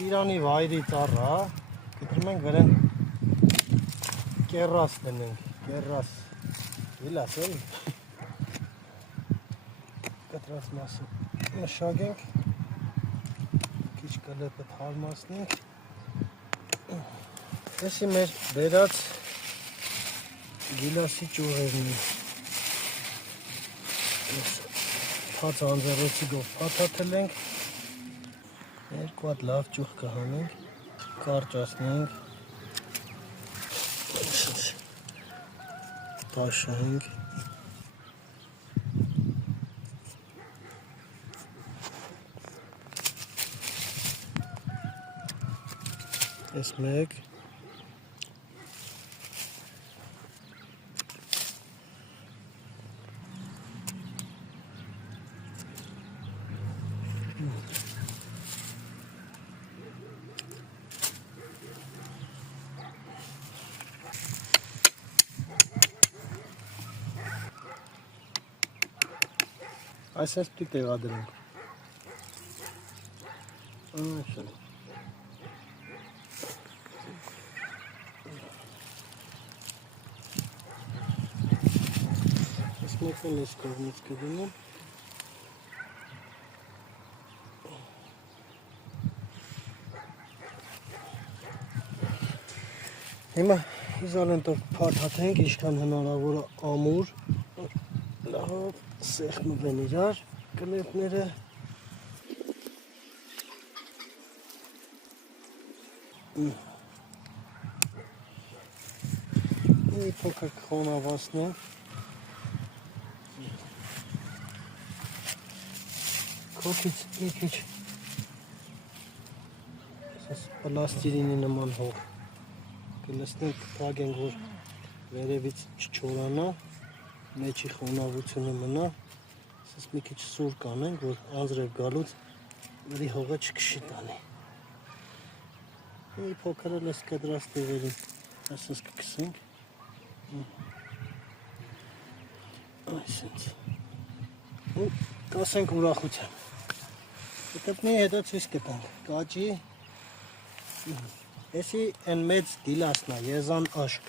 Ծիրանի վայրի ծառա, գտնում ենք վրան կերաս դնենք, կերաս, վիլաս էլի, կտրած մասը մշագենք, քիչ կլեպը թարմացնենք, էսի մեր բերած գիլասի ճյուղերն են, փաց անձեռոցիկով փաթաթել ենք, երկու հատ լավ ճյուղ կհանենք, կարճացնենք, տաշենք, այս մեկ, այսպես պիտի տեղադրենք, այս մեկն ես կողմից կդնեմ, հիմա իզոլենտով փաթաթենք, ինչքան հնարավոր է ամուր, լավ սեղմվեն իրար կլեպները, մի փոքր կխոնավացնենք, քոքից մի քիչ պլաստիրինի նման հող կլսնենք, կթագենք, որ վերևից չչորանա, մեջի խոնավությունը մնա, ասես մի քիչ սուր կանենք, որ անձրև գալուց վրի հողը չքշի տանի։ Մի փոքր էլ ես կտրած տեղերին ասես կքսենք։ Այսինչ։ Ու կասենք ուրախությամբ։ Հետապնի հետո ցույց կտանք։ Կաճի։ Էսի են մեծ դիլասնա, եզան աշկ։